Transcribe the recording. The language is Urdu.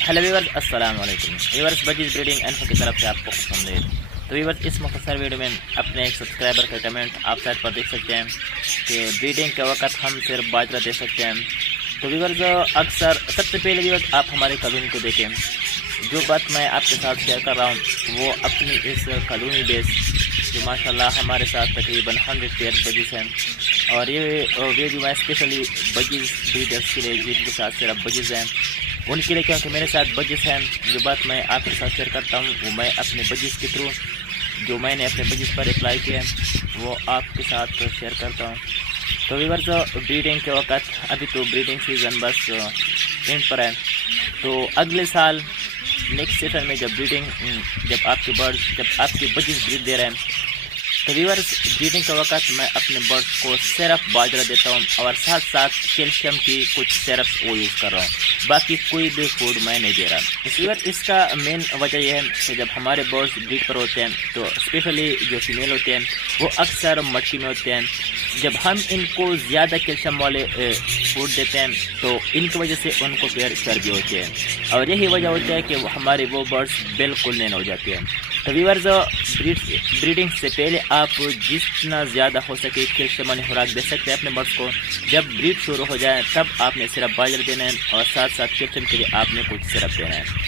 ہیلو ویورز، السلام علیکم ویورز، بجیز بریڈنگ انفو کی طرف سے آپ کو خوش آمدید۔ تو ویورز، اس مختصر ویڈیو میں اپنے ایک سبسکرائبر کا کمنٹ آپ سائٹ پر دیکھ سکتے ہیں کہ بریڈنگ کے وقت ہم صرف باجرہ دے سکتے ہیں۔ تو ویورز، اکثر سب سے پہلے ویورز آپ ہماری کالونی کو دیکھیں۔ جو بات میں آپ کے ساتھ شیئر کر رہا ہوں وہ اپنی اس کالونی بیس جو ماشاءاللہ ہمارے ساتھ تقریباً 100 پیئر بجیز ہیں، اور یہ ویڈیو میں اسپیشلی بجیز بریڈرس کے لیے جن کے ساتھ صرف بجیز ہیں ان کے لیے، کیونکہ میرے ساتھ بجیز ہیں۔ جو بات میں آپ کے ساتھ شیئر کرتا ہوں وہ میں اپنے بجیز کے تھرو جو میں نے اپنے بجیز پر اپلائی کیا ہے وہ آپ کے ساتھ شیئر کرتا ہوں۔ تو ویورز، بریڈنگ کے وقت ابھی تو بریڈنگ سیزن بس اینڈ پر ہے، تو اگلے سال نیکسٹ سیزن میں جب آپ کے بجیز بریڈ دے رہے ہیں تو ویورز، بریڈنگ کے وقت میں اپنے برڈس کو صرف باجرہ دیتا ہوں اور ساتھ ساتھ کیلشیم کی کچھ سیرپس وہ یوز کر رہا ہوں، باقی کوئی بھی فوڈ میں نہیں دے رہا۔ اس کا مین وجہ یہ ہے کہ جب ہمارے برڈس بریڈ پر ہوتے ہیں تو اسپیشلی جو فیمیل ہوتے ہیں وہ اکثر مٹی میں ہوتے ہیں۔ جب ہم ان کو زیادہ کیلشیم والے فوڈ دیتے ہیں تو ان کی وجہ سے ان کو پھر چربی ہوتی ہے، اور یہی وجہ ہوتی ہے کہ ہمارے وہ برڈس بالکل نہیں ہو جاتے ہیں۔ تو ویورز، بریڈنگ سے پہلے آپ جتنا زیادہ ہو سکے کیلشیم والی خوراک دے سکتے ہیں اپنے برڈس کو۔ جب بریڈ شروع ہو جائے تب آپ نے صرف باجرہ دینا ہے اور ساتھ ساتھ کیلشیم کے لیے آپ نے کچھ سیرپ دینا ہے۔